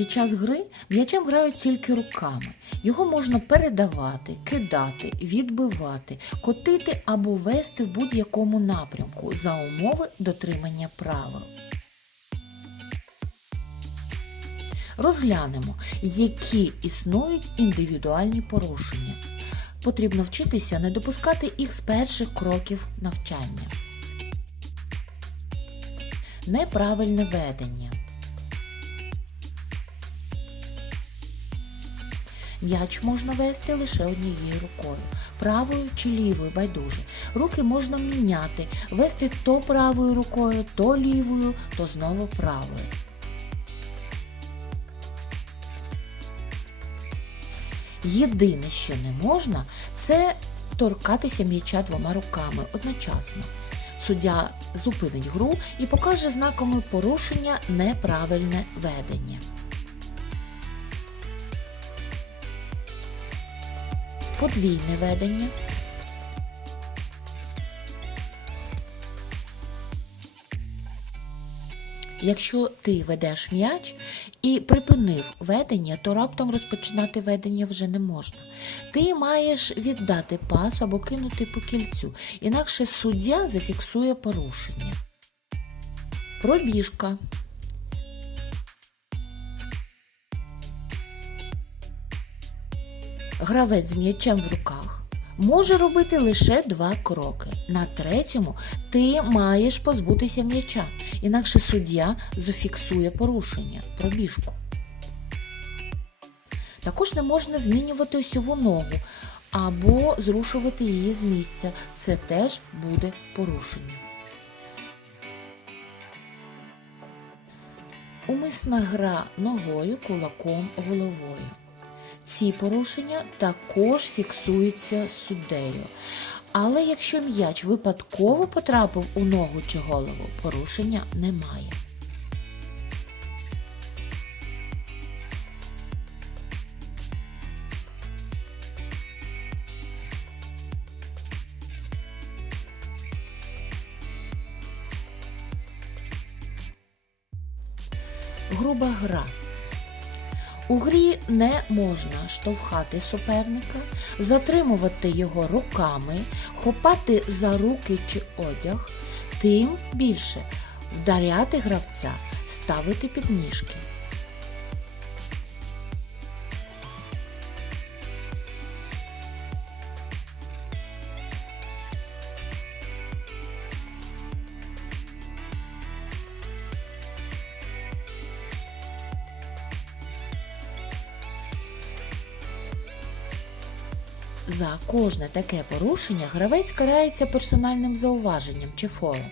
Під час гри м'ячем грають тільки руками. Його можна передавати, кидати, відбивати, котити або вести в будь-якому напрямку за умови дотримання правил. Розглянемо, які існують індивідуальні порушення. Потрібно вчитися не допускати їх з перших кроків навчання. Неправильне ведення. М'яч можна вести лише однією рукою, правою чи лівою байдуже. Руки можна міняти, вести то правою рукою, то лівою, то знову правою. Єдине, що не можна, це торкатися м'яча двома руками одночасно. Суддя зупинить гру і покаже знаками порушення неправильне ведення. Подвійне ведення. Якщо ти ведеш м'яч і припинив ведення, то раптом розпочинати ведення вже не можна. Ти маєш віддати пас або кинути по кільцю, інакше суддя зафіксує порушення. Пробіжка. Гравець з м'ячем в руках може робити лише два кроки. На третьому ти маєш позбутися м'яча, інакше суддя зафіксує порушення, пробіжку. Також не можна змінювати осьову ногу або зрушувати її з місця. Це теж буде порушення. Умисна гра ногою, кулаком, головою. Ці порушення також фіксуються суддею. Але якщо м'яч випадково потрапив у ногу чи голову, порушення немає. Груба гра. У грі не можна штовхати суперника, затримувати його руками, хопати за руки чи одяг, тим більше вдаряти гравця, ставити підніжки. За кожне таке порушення гравець карається персональним зауваженням чи фолом.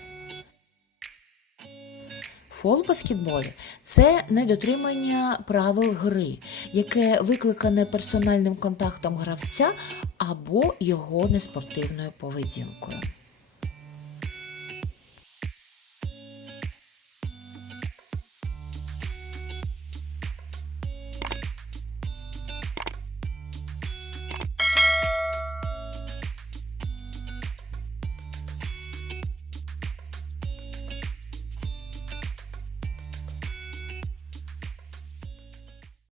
Фол в баскетболі це недотримання правил гри, яке викликане персональним контактом гравця або його неспортивною поведінкою.